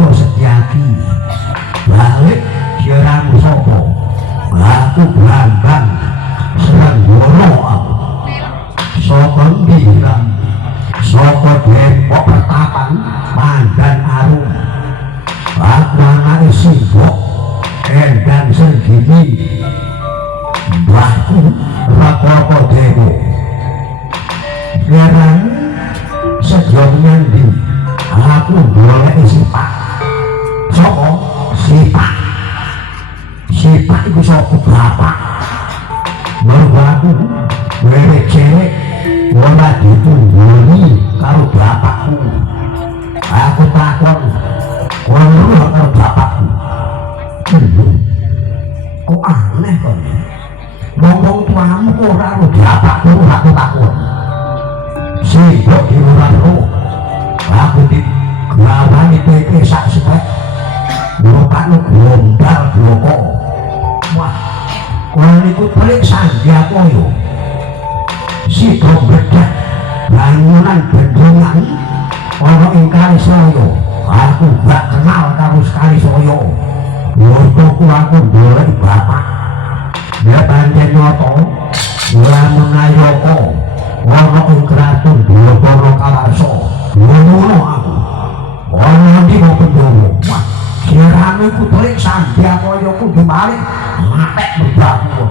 Yo Setyaki balik kiramu sopo aku Brambang Srenggoro aku saka Ngilang saka Depok Pertapan Pandan Arum aku anake Simbok Endang Senggini mbahku Rapopo Dewo kiramu sejauh nyandi aku golek Sipak sapa Sipak iku sapa bapak merbaku wewe cewek ora ditunggoni karo bapakku aku takon kono karo bapakku kok aneh kok ngomong tuamu ora karo bapakku aku takon sibuk di luar aku di gawani peke sak sepek blokakno gombal bloko wah kowe niku pelik Sanjapaya sida bedak bangunan bendungan ana ing Kalisaya aku gak kenal karo Kalisaya yotoku aku golek bapak ya pancen nyoto lamun ayoko ana ing kraton Bathara Kawarsa ngono aku ana ndi mau pendowo wah sirane ku telik Sanjapaya ku dimalik matek berbaku